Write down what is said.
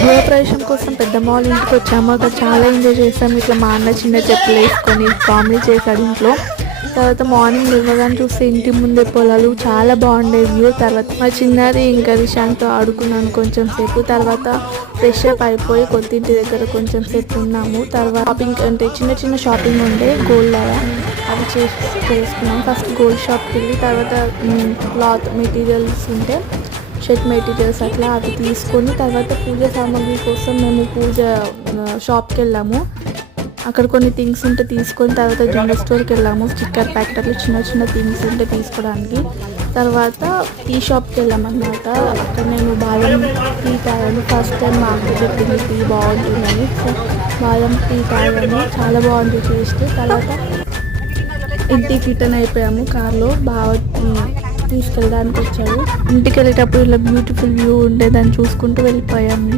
గృహప్రవేశం కోసం పెద్దమ్మ వాళ్ళ ఇంటికి వచ్చాము. అక్కడ చాలా ఎంజాయ్ చేసాము. ఇట్లా మా అన్న చిన్న చెప్పులు వేసుకొని కామెడీ చేశాడు ఇంట్లో. తర్వాత మార్నింగ్ లేవగానే చూస్తే ఇంటి ముందే పొలాలు చాలా బాగుండే వ్యూ. తర్వాత మా చిన్నది ఇంకా రిషాంత్తో ఆడుకున్నాను కొంచెం సేపు. తర్వాత ఫ్రెష్ అప్ అయిపోయి కొత్తింటి దగ్గర కొంచెం సేపు ఉన్నాము. తర్వాత షాపింగ్ అంటే చిన్న చిన్న షాపింగ్ ఉండే గోల్డ్ అలా అవి చేసుకున్నాం. ఫస్ట్ గోల్డ్ షాప్కి వెళ్ళి తర్వాత క్లాత్ మెటీరియల్స్ ఉంటే షర్ట్ మెటీరియల్స్ అట్లా అవి తీసుకొని తర్వాత పూజ సామాగ్రి కోసం మేము పూజ షాప్కి వెళ్ళాము. అక్కడ కొన్ని థింగ్స్ ఉంటే తీసుకొని తర్వాత జనరల్ స్టోర్కి వెళ్ళాము. స్టిక్కర్ ప్యాకెట్ అట్లా చిన్న చిన్న థింగ్స్ ఉంటే తీసుకోవడానికి. తర్వాత టీ షాప్కి వెళ్ళాము అన్నమాట. అక్కడ నేను బాదం టీ తాగాను. ఫస్ట్ టైం మా అక్క చెప్పింది టీ బాగుంటుందని. బాదం టీ తాగాను, చాలా బాగుంది టేస్ట్. తర్వాత ఇంటికి రిటర్న్ అయిపోయాము కార్లో. బాగా తీసుకెళ్ళడానికి వచ్చాడు. ఇంటికి వెళ్ళేటప్పుడు ఇలా బ్యూటిఫుల్ వ్యూ ఉండేదాన్ని చూసుకుంటూ వెళ్ళిపోయాము.